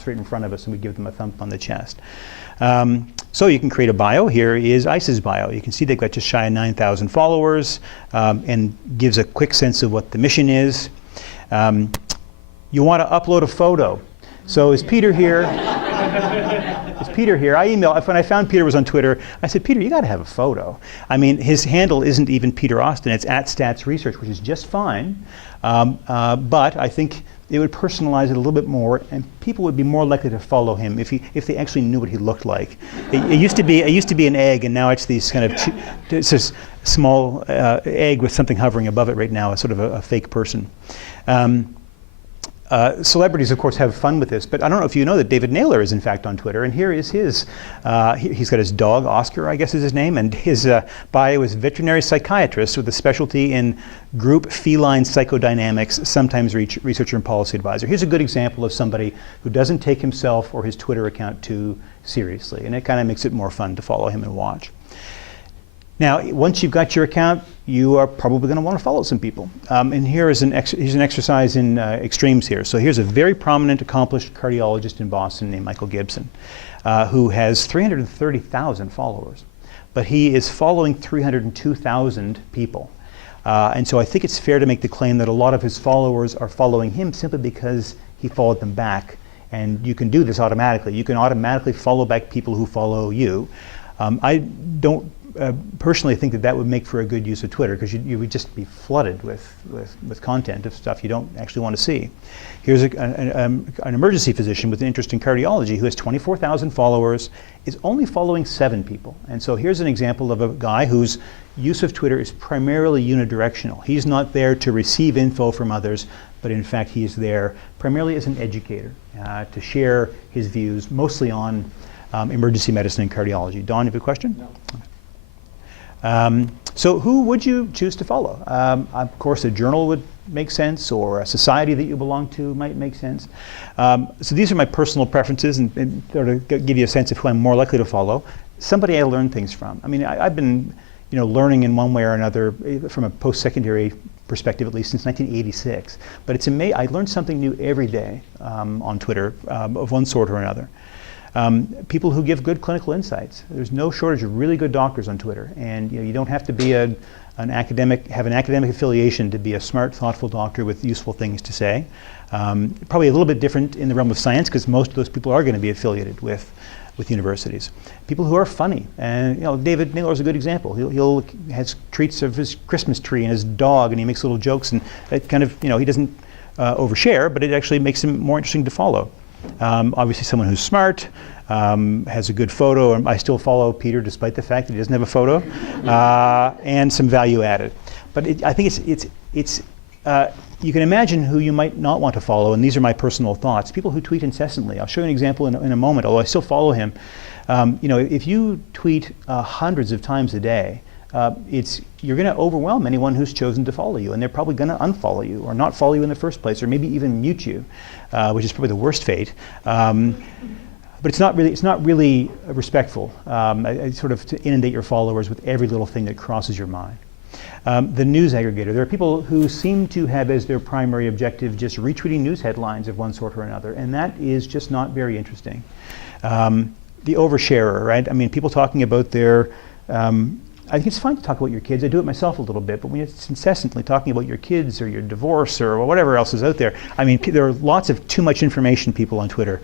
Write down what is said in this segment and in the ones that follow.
collapse right in front of us and we give them a thump on the chest. So you can create a bio. Here is ICE's bio. You can see they've got just shy of 9,000 followers and gives a quick sense of what the mission is. You want to upload a photo. So is Peter here? Is Peter here? I emailed, when I found Peter was on Twitter, I said, Peter, you got to have a photo. I mean, his handle isn't even Peter Austin, it's @StatsResearch, which is just fine. But I think it would personalize it a little bit more, and people would be more likely to follow him if they actually knew what he looked like. It used to be an egg, and now it's these kind of it's this small egg with something hovering above it right now, a sort of a fake person. Celebrities, of course, have fun with this, but I don't know if you know that David Naylor is in fact on Twitter, and here is his. He's got his dog, Oscar, I guess is his name, and his bio is veterinary psychiatrist with a specialty in group feline psychodynamics, sometimes researcher and policy advisor. Here's a good example of somebody who doesn't take himself or his Twitter account too seriously, and it kind of makes it more fun to follow him and watch. Now, once you've got your account, you are probably going to want to follow some people. And here's an exercise in extremes here. So here's a very prominent, accomplished cardiologist in Boston named Michael Gibson, who has 330,000 followers. But he is following 302,000 people. And so I think it's fair to make the claim that a lot of his followers are following him simply because he followed them back. And you can do this automatically. You can automatically follow back people who follow you. I don't personally think that would make for a good use of Twitter, because you would just be flooded with content of stuff you don't actually want to see. Here's an emergency physician with an interest in cardiology who has 24,000 followers, is only following 7 people. And so here's an example of a guy whose use of Twitter is primarily unidirectional. He's not there to receive info from others, but in fact he is there primarily as an educator to share his views, mostly on emergency medicine and cardiology. Don, you have a question? No. So who would you choose to follow? Of course, a journal would make sense, or a society that you belong to might make sense. So these are my personal preferences, and sort of give you a sense of who I'm more likely to follow. Somebody I learn things from. I mean, I've been, learning in one way or another from a post-secondary perspective, at least since 1986. But it's amazing. I learn something new every day on Twitter of one sort or another. People who give good clinical insights. There's no shortage of really good doctors on Twitter, and you don't have to be have an academic affiliation to be a smart, thoughtful doctor with useful things to say. Probably a little bit different in the realm of science, because most of those people are going to be affiliated with universities. People who are funny, and David Naylor is a good example. He'll has treats of his Christmas tree and his dog, and he makes little jokes, and it kind of he doesn't overshare, but it actually makes him more interesting to follow. Obviously someone who's smart, has a good photo, and I still follow Peter despite the fact that he doesn't have a photo, and some value added. But I think it's you can imagine who you might not want to follow, and these are my personal thoughts. People who tweet incessantly. I'll show you an example in a moment, although I still follow him. If you tweet hundreds of times a day, you're going to overwhelm anyone who's chosen to follow you, and they're probably going to unfollow you or not follow you in the first place, or maybe even mute you, which is probably the worst fate. But it's not really respectful. Sort of to inundate your followers with every little thing that crosses your mind. The news aggregator. There are people who seem to have as their primary objective just retweeting news headlines of one sort or another, and that is just not very interesting. The oversharer, right? I mean, people talking about their I think it's fine to talk about your kids. I do it myself a little bit, but when it's incessantly talking about your kids or your divorce or whatever else is out there, I mean, there are lots of too much information people on Twitter.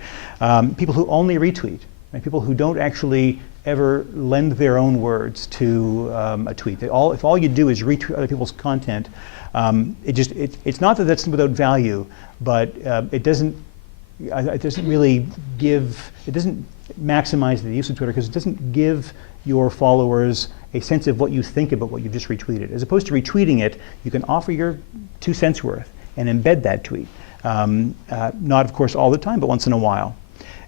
People who only retweet, right? People who don't actually ever lend their own words to a tweet. If all you do is retweet other people's content, it's not that that's without value, but it doesn't really give, it doesn't maximize the use of Twitter, because it doesn't give your followers a sense of what you think about what you just retweeted. As opposed to retweeting it, you can offer your 2 cents worth and embed that tweet. Not, of course, all the time, but once in a while.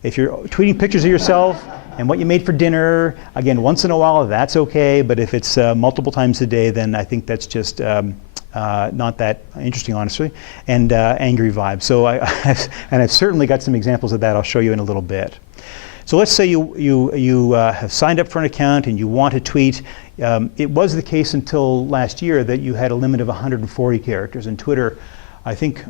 If you're tweeting pictures of yourself and what you made for dinner, again, once in a while, that's okay, but if it's multiple times a day, then I think that's just not that interesting, honestly, and angry vibes. So I've certainly got some examples of that I'll show you in a little bit. So let's say you have signed up for an account and you want to tweet. It was the case until last year that you had a limit of 140 characters. And Twitter, I think,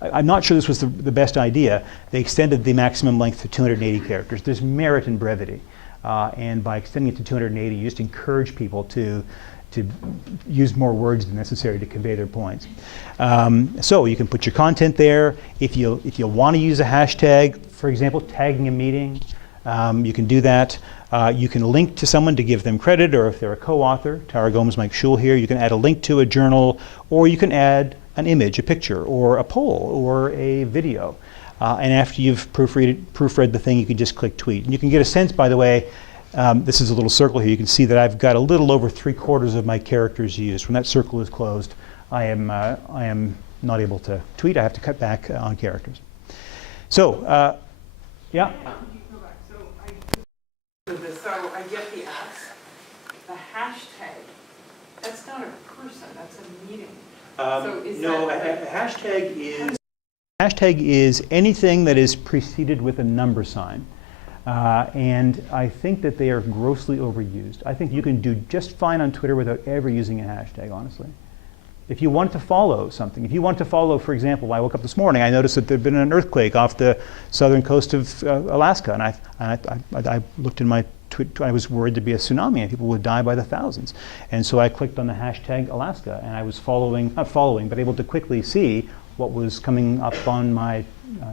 I'm not sure this was the best idea. They extended the maximum length to 280 characters. There's merit in brevity. And by extending it to 280, you just encourage people to use more words than necessary to convey their points. So you can put your content there. If you want to use a hashtag, for example, tagging a meeting, you can do that. You can link to someone to give them credit, or if they're a co-author, Tara Gomes, Mike Schul here, you can add a link to a journal, or you can add an image, a picture, or a poll, or a video. And after you've proofread the thing, you can just click tweet. And you can get a sense, by the way, this is a little circle here. You can see that I've got a little over 3/4 of my characters used. When that circle is closed, I am not able to tweet. I have to cut back on characters. So, yeah? So I get the hashtag. That's not a person, that's a meeting. So is no, that a hashtag is anything that is preceded with a number sign. And I think that they are grossly overused. I think you can do just fine on Twitter without ever using a hashtag, honestly. If you want to follow something, if you want to follow, for example, I woke up this morning, I noticed that there had been an earthquake off the southern coast of Alaska, and I looked in my tweet, I was worried there'd be a tsunami and people would die by the thousands. And so I clicked on the hashtag Alaska, and I was not following, but able to quickly see what was coming up on my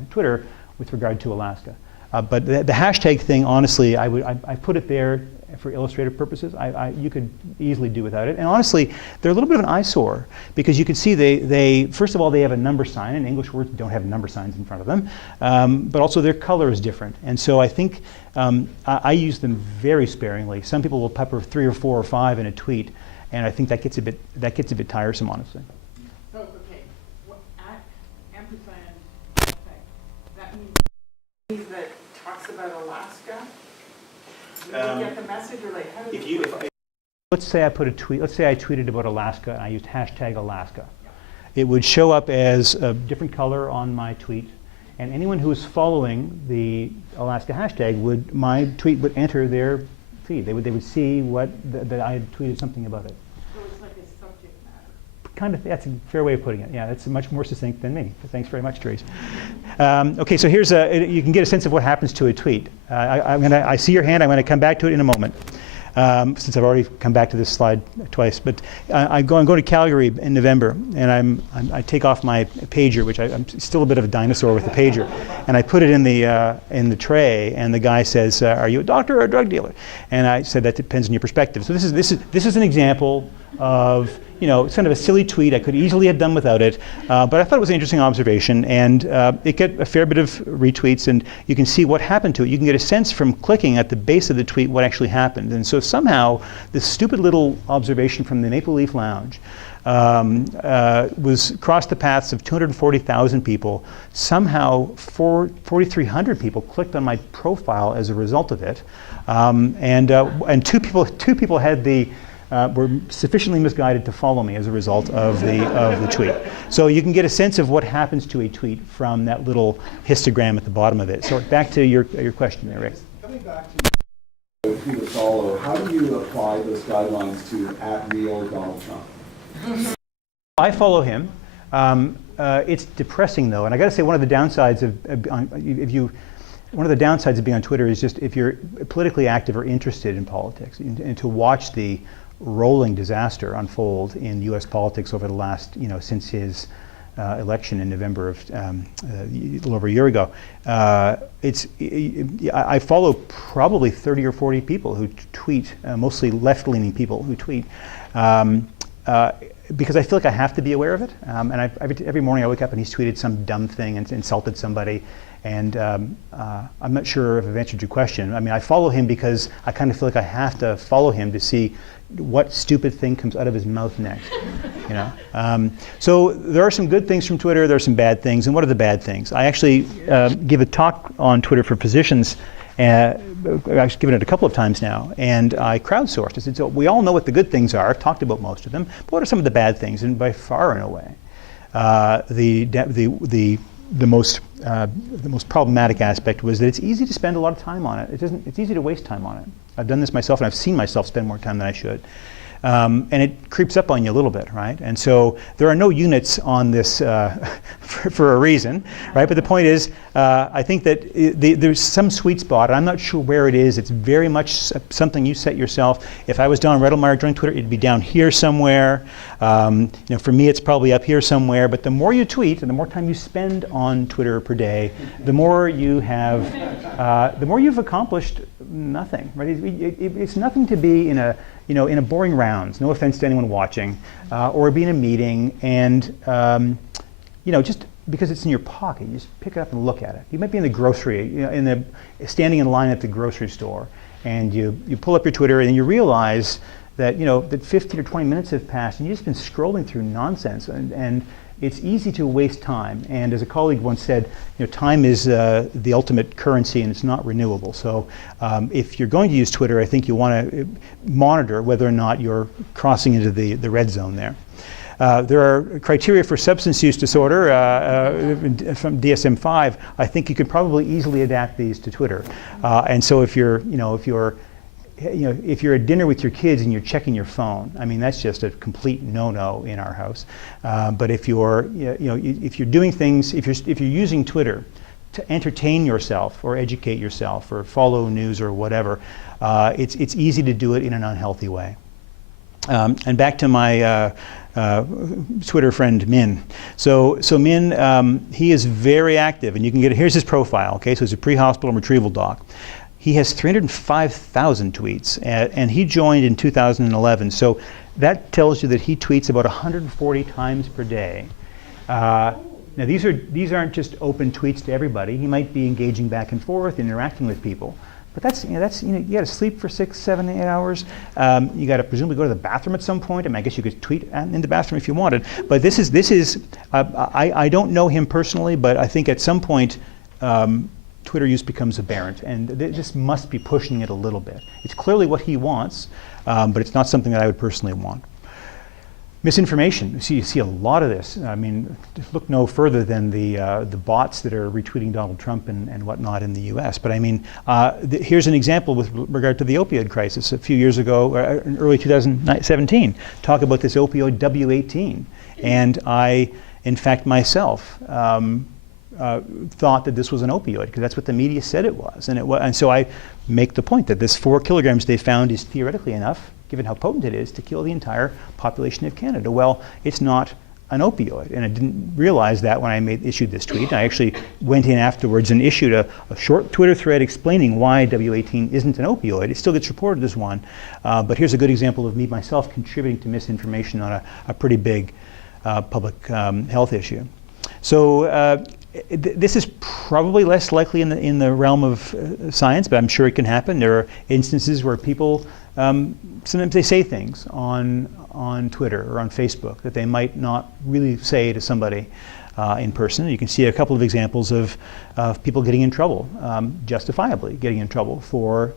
Twitter with regard to Alaska. But the hashtag thing, honestly, I put it there for illustrative purposes. You could easily do without it. And honestly, they're a little bit of an eyesore, because you can see they first of all, they have a number sign, and English words don't have number signs in front of them. But also their color is different. And so I think I use them very sparingly. Some people will pepper 3 or 4 or 5 in a tweet, and I think that gets a bit tiresome, honestly. Oh, okay. Ampersand hashtag. That means that talks about Alaska. Do you get the message, or like how does it work? Let's say I put a tweet. Let's say I tweeted about Alaska and I used hashtag Alaska. It would show up as a different color on my tweet, and anyone who is following the Alaska hashtag my tweet would enter their feed. They would see that I had tweeted something about it. So it's like a subject matter. Kind of. That's a fair way of putting it. Yeah, that's much more succinct than me. Thanks very much, Therese. Okay, so here's you can get a sense of what happens to a tweet. I see your hand. I'm going to come back to it in a moment, since I've already come back to this slide twice. But I'm going to Calgary in November, and I take off my pager, which I'm still a bit of a dinosaur with the pager, and I put it in the tray. And the guy says, "Are you a doctor or a drug dealer?" And I said, "That depends on your perspective." So this is an example of, it's kind of a silly tweet. I could easily have done without it, but I thought it was an interesting observation, and it got a fair bit of retweets, and you can see what happened to it. You can get a sense from clicking at the base of the tweet what actually happened. And so somehow this stupid little observation from the Maple Leaf Lounge crossed the paths of 240,000 people. Somehow 4,300 people clicked on my profile as a result of it, and two people had were sufficiently misguided to follow me as a result of the tweet. So you can get a sense of what happens to a tweet from that little histogram at the bottom of it. So back to your question there, Rick. Coming back to who to follow, how do you apply those guidelines to @real Donald Trump? I follow him. It's depressing though, and I got to say one of the downsides of being on Twitter is just if you're politically active or interested in politics, and to watch the rolling disaster unfold in U.S. politics over the last, since his election in November of a little over a year ago. I follow probably 30 or 40 people who tweet, mostly left-leaning people who tweet, because I feel like I have to be aware of it. And every morning I wake up and he's tweeted some dumb thing and insulted somebody. And I'm not sure if I've answered your question. I mean, I follow him because I kind of feel like I have to follow him to see what stupid thing comes out of his mouth next. So there are some good things from Twitter. There are some bad things. And what are the bad things? I actually give a talk on Twitter for physicians. I've given it a couple of times now, and I crowdsourced. I said, so we all know what the good things are. I've talked about most of them. But what are some of the bad things? And by far and away, the most problematic aspect was that it's easy to spend a lot of time on it. It's easy to waste time on it. I've done this myself, and I've seen myself spend more time than I should. And it creeps up on you a little bit, right? And so there are no units on this for a reason, right? But the point is, I think that there's some sweet spot. I'm not sure where it is. It's very much something you set yourself. If I was Don Redelmeyer joining Twitter, it'd be down here somewhere. For me, it's probably up here somewhere. But the more you tweet and the more time you spend on Twitter per day, the more you have, the more you've accomplished nothing, right? It's nothing to be in a boring rounds, no offense to anyone watching, or be in a meeting and, just because it's in your pocket, you just pick it up and look at it. You might be in the grocery, standing in line at the grocery store, and you pull up your Twitter and you realize that, that 15 or 20 minutes have passed and you've just been scrolling through nonsense, and it's easy to waste time. And as a colleague once said, time is the ultimate currency and it's not renewable. So if you're going to use Twitter, I think you want to monitor whether or not you're crossing into the red zone there. There are criteria for substance use disorder from DSM-5. I think you could probably easily adapt these to Twitter. And so if you're at dinner with your kids and you're checking your phone, I mean, that's just a complete no-no in our house. But if you're doing things, if you're using Twitter to entertain yourself or educate yourself or follow news or whatever, it's easy to do it in an unhealthy way. And back to my Twitter friend Min. So Min, he is very active, and you can here's his profile. Okay, so he's a pre-hospital retrieval doc. He has 305,000 tweets, and he joined in 2011. So that tells you that he tweets about 140 times per day. Now these aren't just open tweets to everybody. He might be engaging back and forth, interacting with people. But that's you got to sleep for 6, 7, 8 hours. You got to presumably go to the bathroom at some point. I mean, I guess you could tweet in the bathroom if you wanted. But this is I don't know him personally, but I think at some point Twitter use becomes aberrant, and this must be pushing it a little bit. It's clearly what he wants, but it's not something that I would personally want. Misinformation. You see a lot of this. I mean, just look no further than the bots that are retweeting Donald Trump and whatnot in the U.S. But I mean, here's an example with regard to the opioid crisis. A few years ago, in early 2017, talk about this opioid W18. And I, in fact, myself, thought that this was an opioid because that's what the media said it was. And so I make the point that this 4 kilograms they found is theoretically enough, given how potent it is, to kill the entire population of Canada. Well, it's not an opioid, and I didn't realize that when I issued this tweet. I actually went in afterwards and issued a short Twitter thread explaining why W18 isn't an opioid. It still gets reported as one, but here's a good example of me myself contributing to misinformation on a pretty big public health issue. So this is probably less likely in the realm of science, but I'm sure it can happen. There are instances where people sometimes they say things on Twitter or on Facebook that they might not really say to somebody in person. You can see a couple of examples of people getting in trouble, justifiably getting in trouble for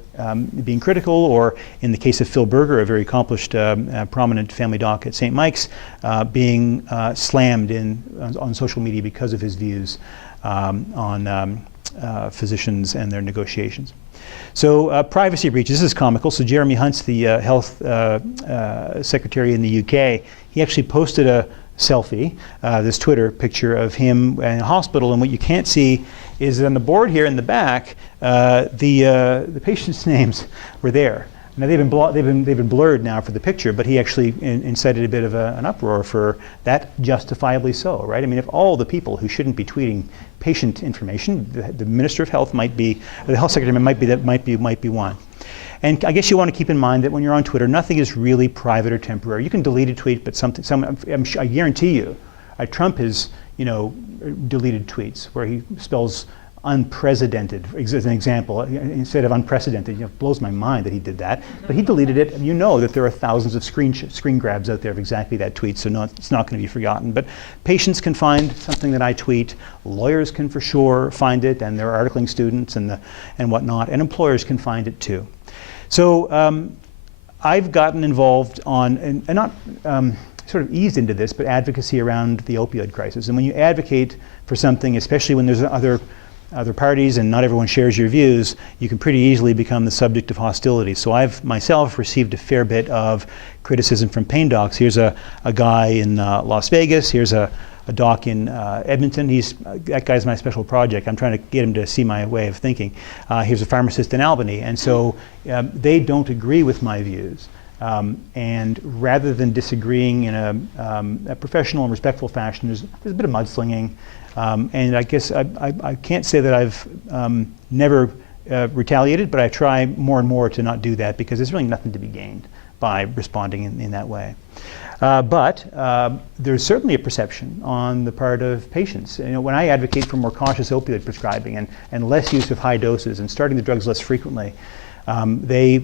being critical, or in the case of Phil Berger, a very accomplished prominent family doc at St. Mike's, being slammed on social media because of his views on physicians and their negotiations. So privacy breaches, this is comical. So Jeremy Hunt's the health secretary in the UK. He actually posted a selfie, this Twitter picture of him in a hospital, and what you can't see is on the board here in the back, the patients' names were there. Now they've been blurred now for the picture, but he actually incited a bit of an uproar for that, justifiably so, right? I mean, if all the people who shouldn't be tweeting patient information, the Minister of Health might be, or the Health Secretary might be one. And I guess you want to keep in mind that when you're on Twitter, nothing is really private or temporary. You can delete a tweet, but I guarantee you, Trump has deleted tweets where he spells unprecedented, as an example, instead of unprecedented. It blows my mind that he did that. But he deleted it, and you know that there are thousands of screen grabs out there of exactly that tweet, so it's not going to be forgotten. But patients can find something that I tweet, lawyers can for sure find it, and there are articling students and whatnot, and employers can find it too. So I've gotten involved and not sort of eased into this, but advocacy around the opioid crisis. And when you advocate for something, especially when there's other other parties and not everyone shares your views, you can pretty easily become the subject of hostility. So I've myself received a fair bit of criticism from pain docs. Here's a guy in Las Vegas, here's a doc in Edmonton. That guy's my special project. I'm trying to get him to see my way of thinking. Here's a pharmacist in Albany. And so they don't agree with my views. And rather than disagreeing in a professional and respectful fashion, there's a bit of mudslinging. And I guess I can't say that I've never retaliated, but I try more and more to not do that because there's really nothing to be gained by responding in that way. But there's certainly a perception on the part of patients. You know, when I advocate for more cautious opioid prescribing and less use of high doses and starting the drugs less frequently, they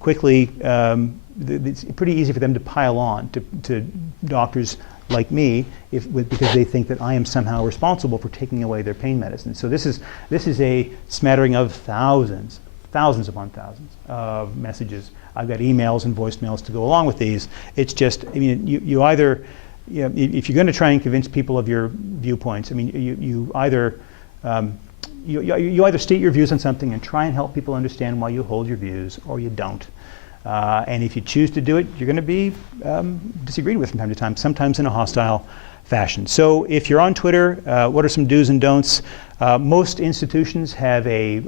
quickly, it's pretty easy for them to pile on to doctors like me because they think that I am somehow responsible for taking away their pain medicine. So this is a smattering of thousands upon thousands of messages. I've got emails and voicemails to go along with these. It's just, I mean, you either, if you're going to try and convince people of your viewpoints, I mean, you either state your views on something and try and help people understand why you hold your views, or you don't. And if you choose to do it, you're going to be disagreed with from time to time, sometimes in a hostile fashion. So if you're on Twitter, what are some do's and don'ts? Most institutions have a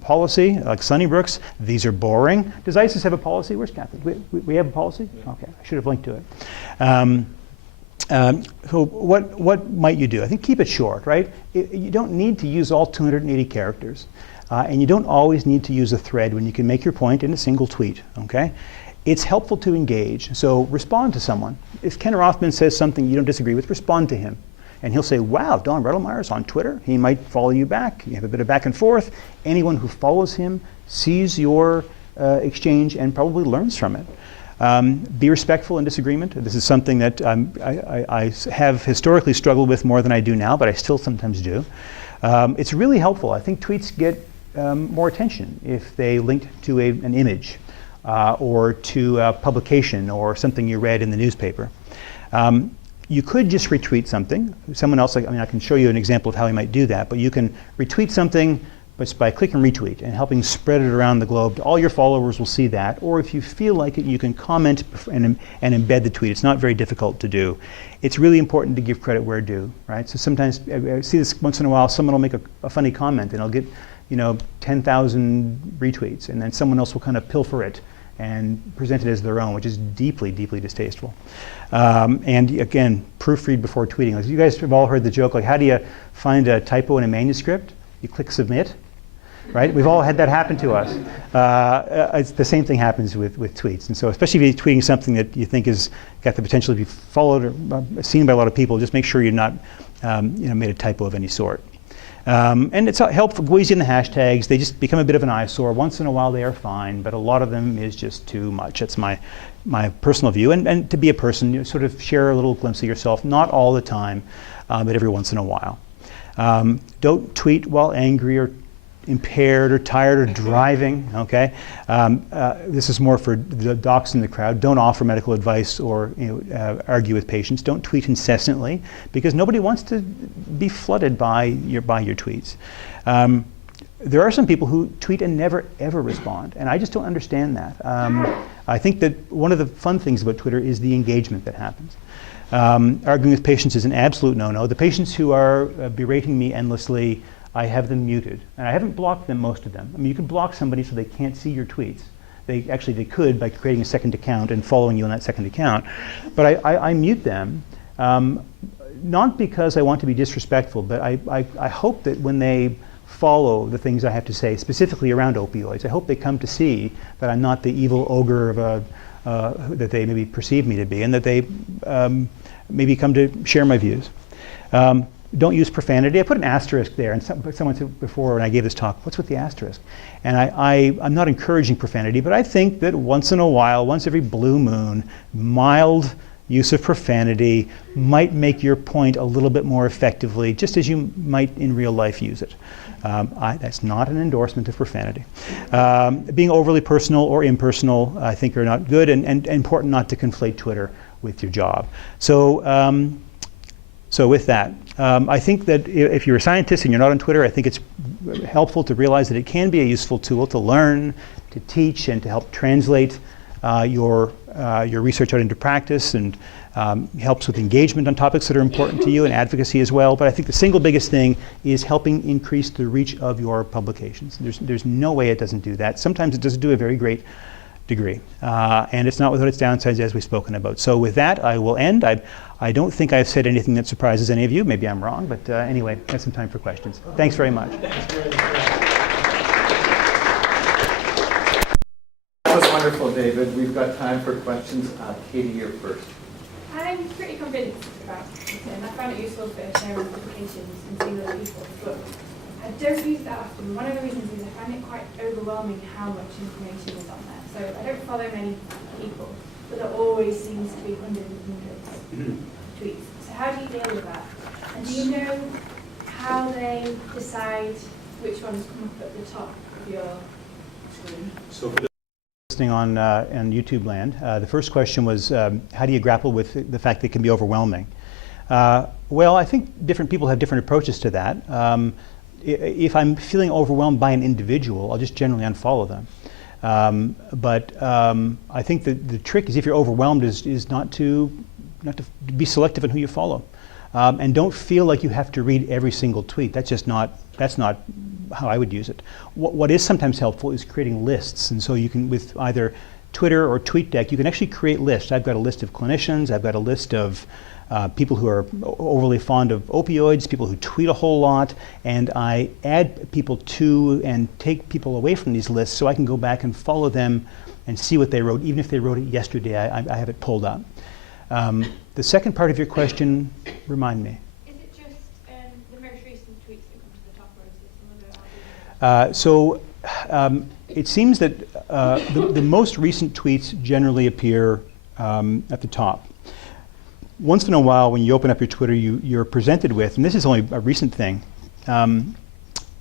policy, like Sunnybrook's. These are boring. Does ISIS have a policy? Where's Kathy? We have a policy? Okay, I should have linked to it. So what might you do? I think keep it short, right? You don't need to use all 280 characters. And you don't always need to use a thread when you can make your point in a single tweet, okay? It's helpful to engage, so respond to someone. If Ken Rothman says something you don't disagree with, respond to him. And he'll say, wow, Don Rettelmeyer's on Twitter. He might follow you back. You have a bit of back and forth. Anyone who follows him sees your exchange and probably learns from it. Be respectful in disagreement. This is something that I have historically struggled with more than I do now, but I still sometimes do. It's really helpful. I think tweets get more attention if they link to an image or to a publication or something you read in the newspaper. You could just retweet something. Someone else, I can show you an example of how you might do that, but you can retweet something but by clicking retweet and helping spread it around the globe. All your followers will see that, or if you feel like it, you can comment and embed the tweet. It's not very difficult to do. It's really important to give credit where due, right? So sometimes, I see this once in a while, someone will make a funny comment and I'll get 10,000 retweets, and then someone else will kind of pilfer it and present it as their own, which is deeply, deeply distasteful. And again, proofread before tweeting. Like, you guys have all heard the joke, like, how do you find a typo in a manuscript? You click submit, right? We've all had that happen to us. It's the same thing happens with tweets. And so especially if you're tweeting something that you think has got the potential to be followed or seen by a lot of people, just make sure you're not made a typo of any sort. And it's helpful, go easy in the hashtags. They just become a bit of an eyesore. Once in a while they are fine, but a lot of them is just too much. That's my personal view. And to be a person, you sort of share a little glimpse of yourself, not all the time, but every once in a while. Don't tweet while angry or impaired or tired or driving, okay? This is more for the docs in the crowd. Don't offer medical advice or argue with patients. Don't tweet incessantly because nobody wants to be flooded by your tweets. There are some people who tweet and never ever respond, and I just don't understand that. I think that one of the fun things about Twitter is the engagement that happens. Arguing with patients is an absolute no-no. The patients who are berating me endlessly, I have them muted, and I haven't blocked them, most of them. I mean, you can block somebody so they can't see your tweets. They could by creating a second account and following you on that second account. But I mute them, not because I want to be disrespectful, but I hope that when they follow the things I have to say, specifically around opioids, I hope they come to see that I'm not the evil ogre of that they maybe perceive me to be, and that they maybe come to share my views. Don't use profanity. I put an asterisk there, and someone said before when I gave this talk, what's with the asterisk? And I'm not encouraging profanity, but I think that once in a while, once every blue moon, mild use of profanity might make your point a little bit more effectively, just as you might in real life use it. That's not an endorsement of profanity. Being overly personal or impersonal, I think, are not good, and important not to conflate Twitter with your job. So So with that, I think that if you're a scientist and you're not on Twitter, I think it's helpful to realize that it can be a useful tool to learn, to teach, and to help translate your research out into practice, and helps with engagement on topics that are important to you and advocacy as well. But I think the single biggest thing is helping increase the reach of your publications. There's no way it doesn't do that. Sometimes it doesn't do a very great degree. And it's not without its downsides, as we've spoken about. So with that, I will end. I don't think I've said anything that surprises any of you. Maybe I'm wrong, but anyway, I have some time for questions. Thanks very much. That was wonderful, David. We've got time for questions. Katie, you're first. I'm pretty convinced about this, and I found it useful for sharing publications and seeing other people's books. I don't use that often. One of the reasons is I find it quite overwhelming how much information is on there. So I don't follow many people, but there always seems to be hundreds and hundreds of tweets. So how do you deal with that? And do you know how they decide which ones come up at the top of your screen? So for listening on YouTube land, the first question was, how do you grapple with the fact that it can be overwhelming? Well, I think different people have different approaches to that. If I'm feeling overwhelmed by an individual, I'll just generally unfollow them. But I think that the trick is, if you're overwhelmed, is not to be selective in who you follow, and don't feel like you have to read every single tweet. That's not how I would use it. What is sometimes helpful is creating lists, and so you can, with either Twitter or TweetDeck, you can actually create lists. I've got a list of clinicians. I've got a list of people who are overly fond of opioids, people who tweet a whole lot, and I add people to and take people away from these lists so I can go back and follow them and see what they wrote. Even if they wrote it yesterday, I have it pulled up. The second part of your question, remind me. Is it just the most recent tweets that come to the top, or is it some other algorithm? It seems that the most recent tweets generally appear at the top. Once in a while, when you open up your Twitter, you're presented with, and this is only a recent thing,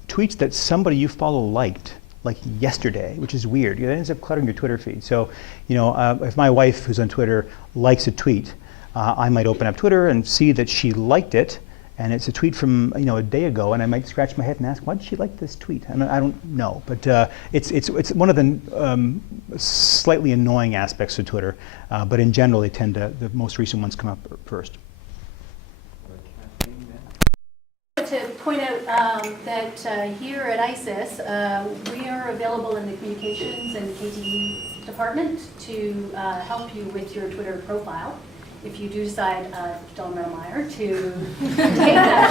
tweets that somebody you follow liked, like yesterday, which is weird. That ends up cluttering your Twitter feed. So, if my wife, who's on Twitter, likes a tweet, I might open up Twitter and see that she liked it, and it's a tweet from a day ago, and I might scratch my head and ask, why did she like this tweet? And I don't know, but it's one of the slightly annoying aspects of Twitter. But in general, the most recent ones come up first. To point out that here at ISIS, we are available in the communications and KTE department to help you with your Twitter profile. If you do decide, Don Meyer, to take that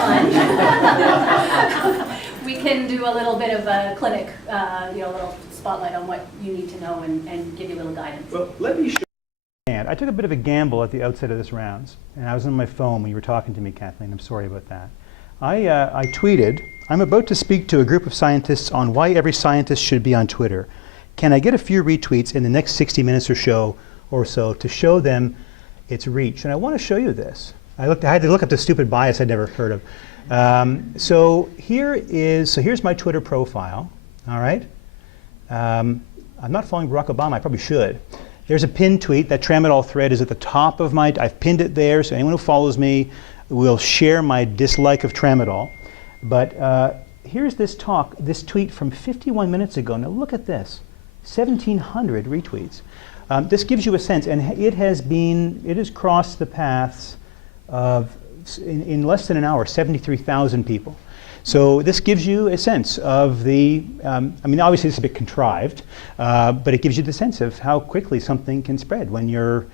plunge, we can do a little bit of a clinic, a little spotlight on what you need to know and give you a little guidance. Well, let me show you. I took a bit of a gamble at the outset of this rounds, and I was on my phone when you were talking to me, Kathleen. I'm sorry about that. I tweeted, I'm about to speak to a group of scientists on why every scientist should be on Twitter. Can I get a few retweets in the next 60 minutes or so to show them its reach? And I want to show you this. I had to look up the stupid bias I'd never heard of. So here's my Twitter profile. All right. I'm not following Barack Obama. I probably should. There's a pinned tweet. That tramadol thread is at the top of I've pinned it there, so anyone who follows me will share my dislike of tramadol. But here's this tweet from 51 minutes ago. Now look at this, 1,700 retweets. This gives you a sense, and it has crossed the paths of, in less than an hour, 73,000 people. So this gives you a sense of obviously it's a bit contrived, but it gives you the sense of how quickly something can spread when you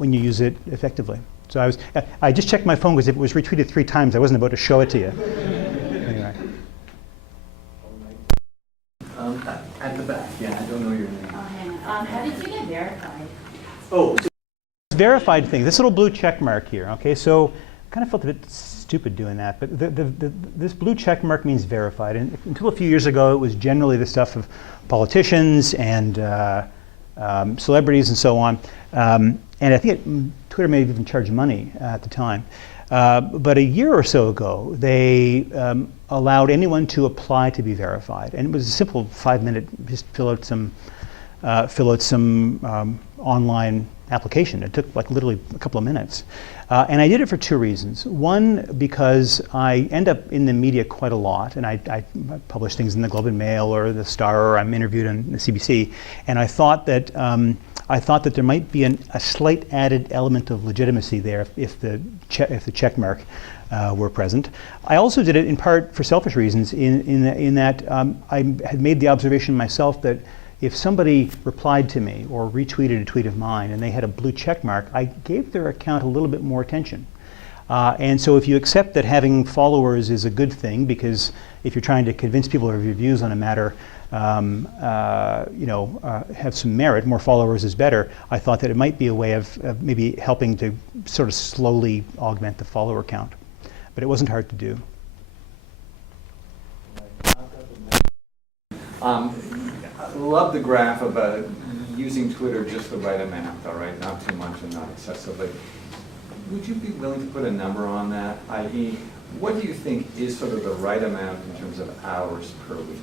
use it effectively. So I just checked my phone because if it was retweeted 3 times, I wasn't about to show it to you. Anyway. At the back, yeah, I don't know your name. Oh, hang on. How did you get verified? Oh, so verified thing. This little blue check mark here. Okay, so I kind of felt a bit stupid doing that, but this blue check mark means verified. And until a few years ago, it was generally the stuff of politicians and celebrities and so on. And I think Twitter may have even charged money at the time. But a year or so ago, they allowed anyone to apply to be verified, and it was a simple 5-minute, just fill out some online application. It took like literally a couple of minutes. And I did it for two reasons. One, because I end up in the media quite a lot, and I publish things in the Globe and Mail or the Star, or I'm interviewed on the CBC, and I thought that there might be a slight added element of legitimacy there if the check mark were present. I also did it in part for selfish reasons, in that I had made the observation myself that if somebody replied to me or retweeted a tweet of mine and they had a blue check mark, I gave their account a little bit more attention. And so if you accept that having followers is a good thing, because if you're trying to convince people of your views on a matter have some merit, more followers is better, I thought that it might be a way of maybe helping to sort of slowly augment the follower count. But it wasn't hard to do. I love the graph about using Twitter just the right amount, all right, not too much and not excessively. Would you be willing to put a number on that? I.e., what do you think is sort of the right amount in terms of hours per week?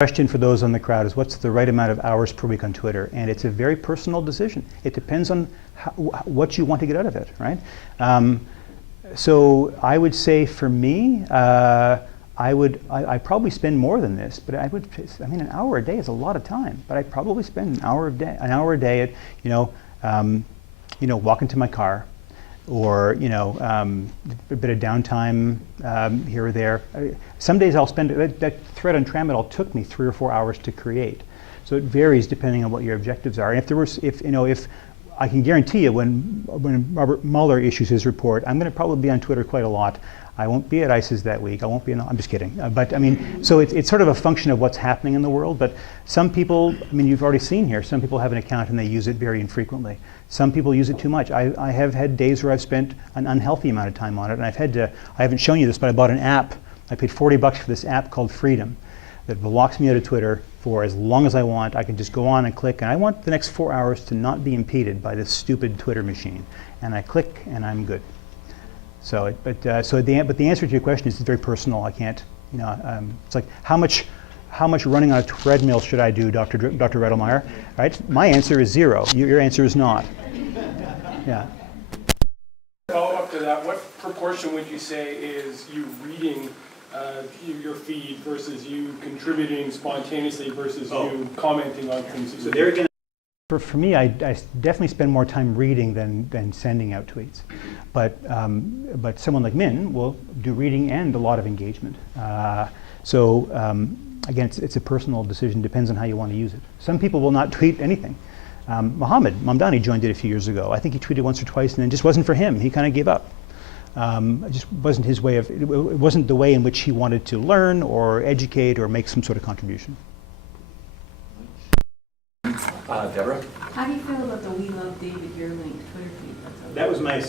Question for those on the crowd is, what's the right amount of hours per week on Twitter? And it's a very personal decision. It depends on what you want to get out of it, right? So I would say for me, I probably spend more than this, but an hour a day is a lot of time, but I probably spend an hour a day at, walking to my car, or a bit of downtime here or there. Some days I'll spend, that thread on Tramadol took me 3 or 4 hours to create. So it varies depending on what your objectives are. And if I can guarantee you, when Robert Mueller issues his report, I'm going to probably be on Twitter quite a lot. I won't be at ICES that week. I won't be I'm just kidding. So it's sort of a function of what's happening in the world. But some people, you've already seen here, some people have an account and they use it very infrequently. Some people use it too much. I have had days where I've spent an unhealthy amount of time on it, and I haven't shown you this, but I bought an app. I paid $40 for this app called Freedom that locks me out of Twitter for as long as I want. I can just go on and click, and I want the next 4 hours to not be impeded by this stupid Twitter machine. And I click, and I'm good. So, the answer to your question is very personal. I can't, it's like how much running on a treadmill should I do, Dr. Redelmeyer? Right? My answer is 0. Your answer is not. Yeah. Follow up to that, what proportion would you say is you reading your feed versus you contributing spontaneously versus you commenting on things? So for me, I definitely spend more time reading than sending out tweets. But someone like Min will do reading and a lot of engagement. Again, it's a personal decision, depends on how you want to use it. Some people will not tweet anything. Mohammed Mamdani joined it a few years ago. I think he tweeted once or twice and then it just wasn't for him. He kind of gave up. It just wasn't his way it wasn't the way in which he wanted to learn or educate or make some sort of contribution. Deborah? How do you feel about the We Love David Juurlink Twitter feed? That was my...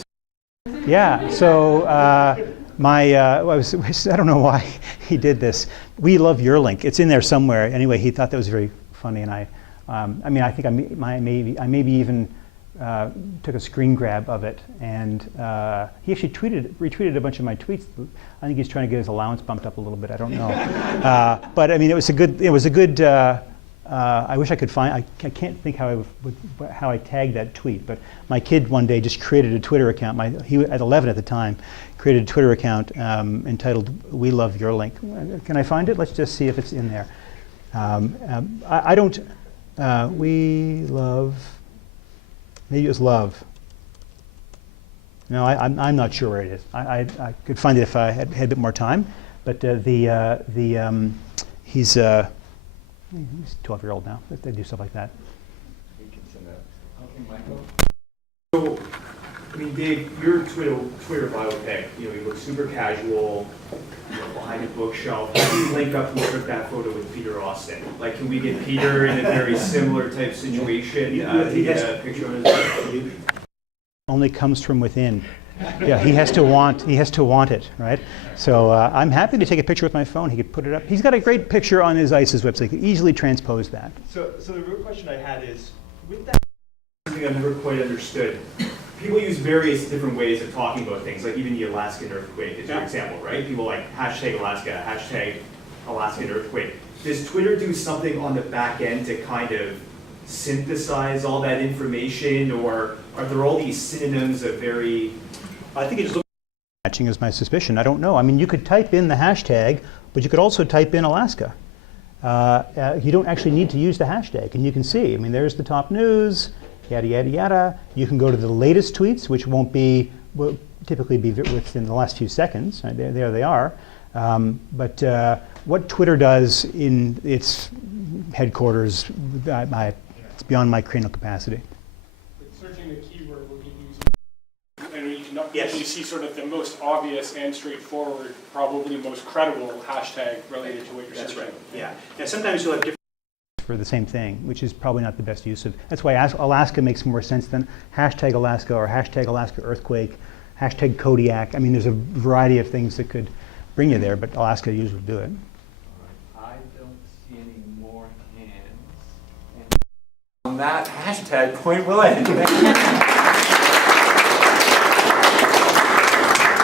Yeah, so I don't know why he did this. We love Juurlink. It's in there somewhere. Anyway, he thought that was very funny, and I think I maybe even took a screen grab of it, and he actually retweeted a bunch of my tweets. I think he's trying to get his allowance bumped up a little bit. I don't know, but it was a good. I wish I could find. I can't think how I tagged that tweet. But my kid one day just created a Twitter account. He was at 11 at the time, created a Twitter account entitled "We Love Juurlink." Can I find it? Let's just see if it's in there. I don't. We love. Maybe it was love. No, I'm not sure where it is. I could find it if I had a bit more time. But he's 12-year-old now. They do stuff like that. We can send that. Okay, Michael. So, Dave, your Twitter bio tag, you look super casual, behind a bookshelf. How do you link up who took that photo with Peter Austin? Like, can we get Peter in a very similar type situation to get a picture of his Only comes from within. Yeah, he has to want it, right? So I'm happy to take a picture with my phone. He could put it up. He's got a great picture on his ICES website. He could easily transpose that. So the real question I had is, with that, something I've never quite understood. People use various different ways of talking about things, like even the Alaskan earthquake is your example, right? People like hashtag Alaska, hashtag Alaskan earthquake. Does Twitter do something on the back end to kind of synthesize all that information, or are there all these synonyms of very... I think it just matching is my suspicion. I don't know. I mean, you could type in the hashtag, but you could also type in Alaska. You don't actually need to use the hashtag, and you can see. I mean, there's the top news, yada yada yada. You can go to the latest tweets, which will typically be within the last few seconds. Right? There they are. But what Twitter does in its headquarters, it's beyond my cranial capacity. But searching a keyword will be used, and you can usually see sort of the most obvious and straightforward, probably most credible hashtag related to what you're searching. That's right. Yeah. Now sometimes you'll have different for the same thing, which is probably not the best use of. That's why Alaska makes more sense than hashtag Alaska or hashtag Alaska earthquake, hashtag Kodiak. I mean, there's a variety of things that could bring you there, but Alaska usually do it. I don't see any more hands. And on that hashtag point, we'll end.